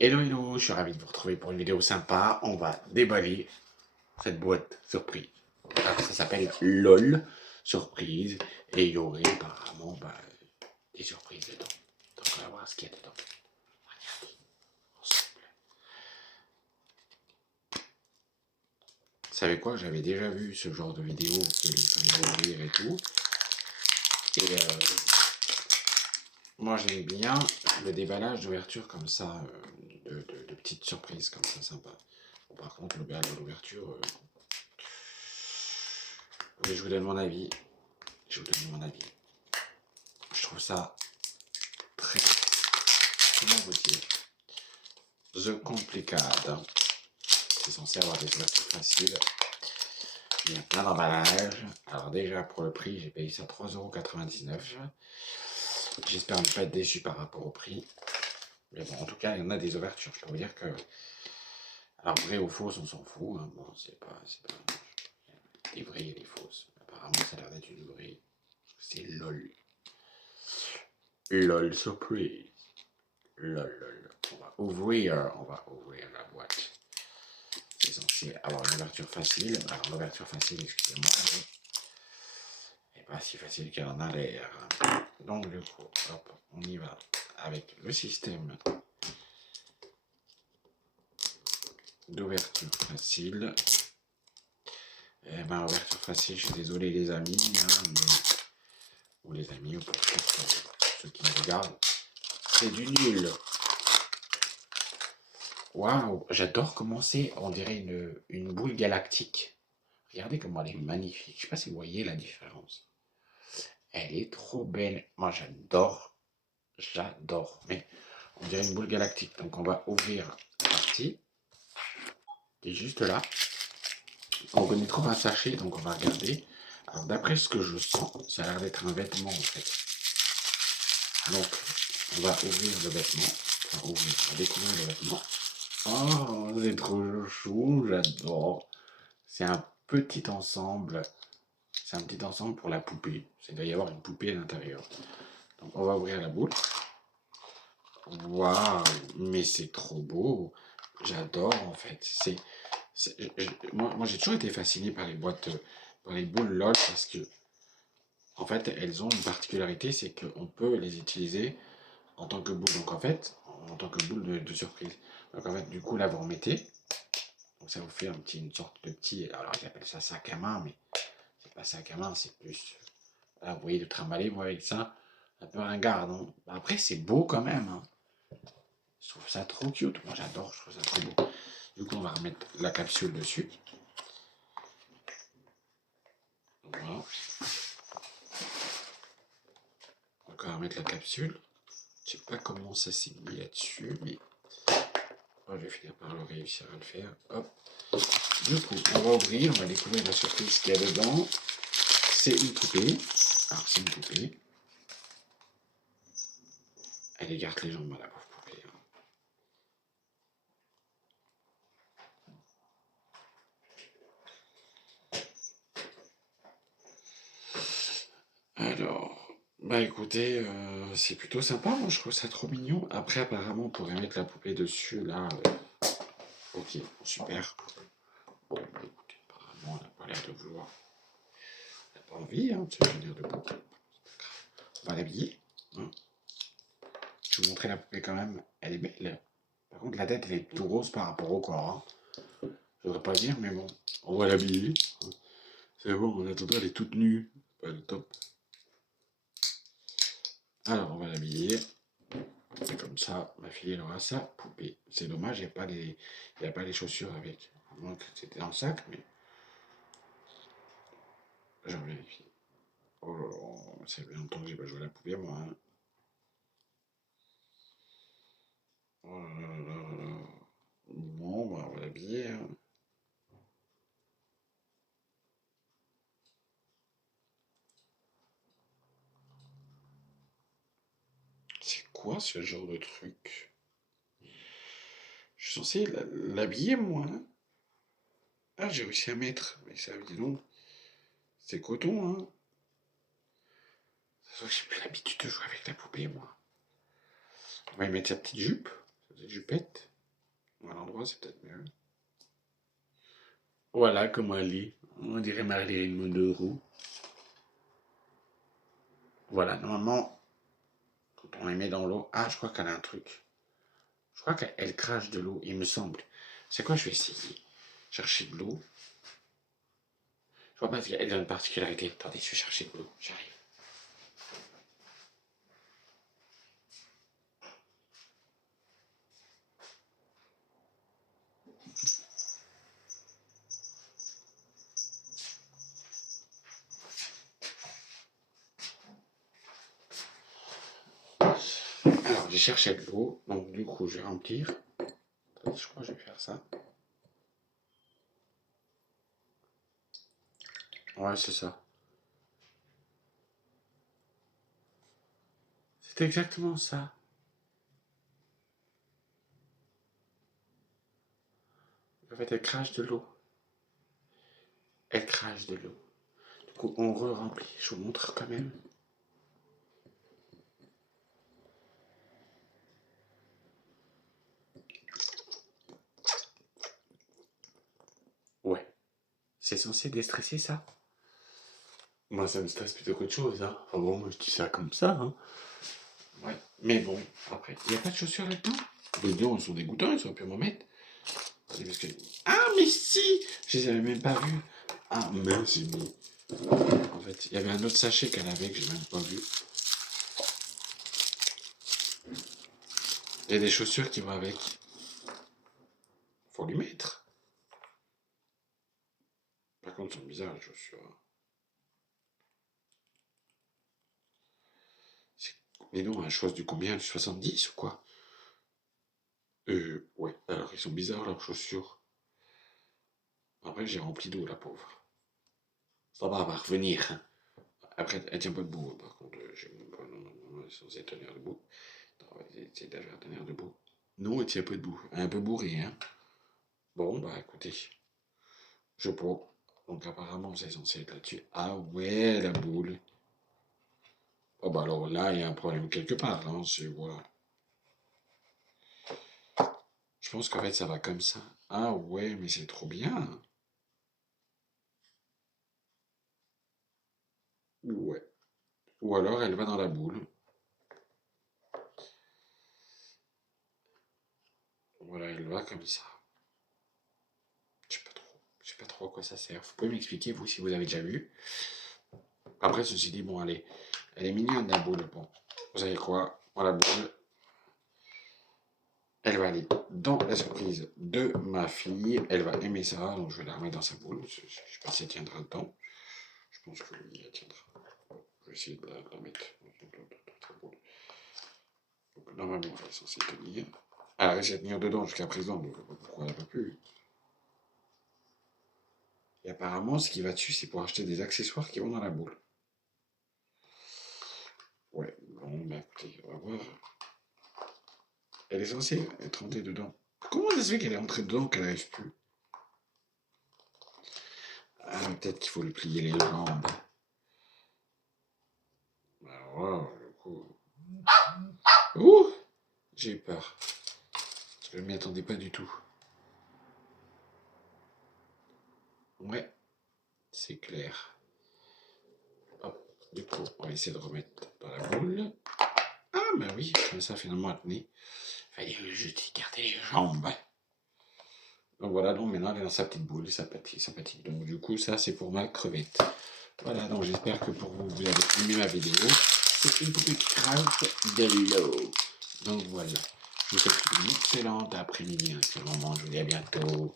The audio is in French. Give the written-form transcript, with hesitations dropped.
Hello hello, je suis ravi de vous retrouver pour une vidéo sympa. On va déballer cette boîte surprise. Alors, ça s'appelle LOL surprise et il y aurait apparemment des surprises dedans. Donc on va voir ce qu'il y a dedans. Regardez ensemble. Vous savez quoi? J'avais déjà vu ce genre de vidéo qu'il fallait ouvrir et tout. Et moi j'aime bien le déballage d'ouverture comme ça, de petites surprises comme ça sympa. Bon, par contre, le gars de l'ouverture, mais je vous donne mon avis. Je vous donne mon avis. Je trouve ça très, comment vous dire, The Complicado. C'est censé avoir des ouvertures faciles. Il y a plein d'emballages. Alors déjà, pour le prix, j'ai payé ça 3,99 €. J'espère ne pas être déçu par rapport au prix. Mais bon, en tout cas, il y en a des ouvertures. Je peux vous dire que... Alors, vrai ou fausse, on s'en fout. Hein. Bon, c'est pas... Des vraies et des fausses. Apparemment, ça a l'air d'être une vraie. C'est LOL. LOL surprise. LOL, lol. On va ouvrir la boîte. C'est censé avoir une ouverture facile. Alors, l'ouverture facile, excusez-moi, n'est pas si facile qu'elle en a l'air. Donc, du coup, hop, on y va avec le système d'ouverture facile. Eh ben, ouverture facile, je suis désolé, les amis, hein, ou les amis, ou pour ceux qui me regardent, c'est du nul. Waouh, j'adore comment c'est, on dirait une boule galactique. Regardez comment elle est magnifique. Je sais pas si vous voyez la différence. Elle est trop belle. Moi, j'adore. J'adore. Mais on dirait une boule galactique. Donc, on va ouvrir la partie qui est juste là. On connaît trop un sachet, donc on va regarder. Alors, d'après ce que je sens, ça a l'air d'être un vêtement, en fait. Donc, on va ouvrir le vêtement. Enfin, on va découvrir le vêtement. Oh, c'est trop chou, j'adore. C'est un petit ensemble. C'est un petit ensemble pour la poupée. Il doit y avoir une poupée à l'intérieur. Donc, on va ouvrir la boule. Waouh, mais c'est trop beau. J'adore en fait. Moi j'ai toujours été fasciné par les boîtes, par les boules LOL parce que en fait elles ont une particularité, c'est qu'on peut les utiliser en tant que boule. Donc en fait, en tant que boule de surprise. Donc en fait, du coup là vous remettez. Donc ça vous fait une sorte de petit. Alors ils appellent ça sac à main, mais c'est pas sac à main, c'est plus. Là, vous voyez, de trimballer, moi avec ça, un peu ringard, non? Après, c'est beau quand même, hein. Je trouve ça trop cute. Moi, j'adore, je trouve ça trop beau. Du coup, on va remettre la capsule dessus. Voilà. Donc, on va remettre la capsule. Je sais pas comment ça s'est mis là-dessus, mais je vais finir par réussir à le faire. Hop. Du coup, on va ouvrir, on va découvrir la surprise qu'il y a dedans. C'est une poupée. Alors, c'est une poupée. Elle écarte les jambes, la pauvre poupée. Alors, bah écoutez, c'est plutôt sympa, moi je trouve ça trop mignon. Après, apparemment, on pourrait mettre la poupée dessus, là. Ok, super. Bon, bah écoutez, apparemment, elle n'a pas l'air de vouloir. Elle n'a pas envie, hein, de se tenir debout. On va l'habiller. Hein. Je vais vous montrer la poupée quand même. Elle est belle. Par contre, la tête, elle est tout rose par rapport au corps. Hein. Je voudrais pas dire, mais bon, on va l'habiller. Hein. C'est bon, en attendant, elle est toute nue. Pas le top. Alors, on va l'habiller. Et comme ça, ma fille, elle aura sa poupée. C'est dommage, il n'y a pas les chaussures avec. Donc, c'était dans le sac, mais j'en vérifie. Oh là là, ça fait longtemps que j'ai pas joué à la poupée, moi. Hein. Oh là là là là là. Bon, bah, on va l'habiller. Hein. C'est quoi ce genre de truc? Je suis censé l'habiller, moi. Hein. Ah, j'ai réussi à mettre. Mais ça, dis donc, c'est coton, hein. J'ai plus l'habitude de jouer avec la poupée, moi. On va y mettre sa petite jupe, sa petite jupette. à l'endroit, c'est peut-être mieux. Voilà comment elle est. On dirait Marilyn Monroe. Voilà, normalement, quand on les met dans l'eau... Ah, je crois qu'elle a un truc. Je crois qu'elle crache de l'eau, il me semble. C'est quoi, je vais essayer. Chercher de l'eau. Je vois pas qu'elle a une particularité. Attendez, je vais chercher de l'eau. J'arrive. Alors, j'ai cherché de l'eau. Donc, du coup, je vais remplir. Je crois que je vais faire ça. Ouais, c'est ça. C'est exactement ça. En fait, elle crache de l'eau. Elle crache de l'eau. Du coup, on re-remplit. Je vous montre quand même. Ouais. C'est censé déstresser ça. Moi, ça me stresse plutôt qu'autre chose. Hein. Enfin bon, moi, je dis ça comme ça. Hein. Ouais. Mais bon, après, il n'y a pas de chaussures là-dedans. Les deux, ils sont dégoûtants, ils auraient pu m'en mettre. Parce que... Ah, mais si! Je les avais même pas vus. Ah, mince, j'ai mis. En fait, il y avait un autre sachet qu'elle avait que j'ai même pas vu. Il y a des chaussures qui vont avec. Faut lui mettre. Par contre, elles sont bizarres les chaussures. Mais non, elle choisit du combien? Du 70 ou quoi? Ouais. Alors, ils sont bizarres leurs chaussures. Après, j'ai rempli d'eau, la pauvre. Ça va, elle va revenir. Hein. Après, elle tient pas debout, par contre. J'ai même pas. Non, elle est censée tenir debout. On va essayer de la faire tenir debout. Non, elle tient pas debout. Elle est un peu bourrée, hein. Bon, bah écoutez. Je peux. Donc, apparemment, c'est censé être là-dessus. Ah ouais, la boule. Oh, bah alors là, il y a un problème quelque part. Hein. Voilà. Je pense qu'en fait, ça va comme ça. Ah ouais, mais c'est trop bien. Ouais. Ou alors, elle va dans la boule. Voilà, elle va comme ça. Je sais pas trop. Je sais pas trop à quoi ça sert. Vous pouvez m'expliquer, vous, si vous avez déjà vu. Après, ceci dit, bon, allez. Elle est mignonne, la boule. Bon, vous savez quoi? Moi, la boule, elle va aller dans la surprise de ma fille. Elle va aimer ça, donc je vais la remettre dans sa boule. Je ne sais pas si elle tiendra dedans. Je pense que oui, elle tiendra. Je vais essayer de la mettre dans sa boule. Donc, normalement, elle est censée tenir. Elle a réussi à tenir dedans jusqu'à présent, donc pourquoi elle n'a pas pu? Et apparemment, ce qui va dessus, c'est pour acheter des accessoires qui vont dans la boule. Ouais, bon, bah écoutez, on va voir. Elle est censée être entrée dedans. Comment ça se fait qu'elle est entrée dedans, qu'elle n'arrive plus? Ah, peut-être qu'il faut lui plier les jambes. Bah voilà, du coup... Ouh! J'ai eu peur. Parce que je m'y attendais pas du tout. Ouais, c'est clair. Hop, du coup, on va essayer de remettre dans la boule. Ah, bah oui, comme ça, finalement, elle tenait. Fallait juste écarter les jambes. Donc voilà, donc maintenant, elle est dans sa petite boule, sympathique. Donc du coup, ça, c'est pour ma crevette. Voilà, donc j'espère que pour vous, vous avez aimé ma vidéo. C'est une poupée qui crache de l'eau. Donc voilà, je vous souhaite une excellente après-midi, un excellent moment. Je vous dis à bientôt.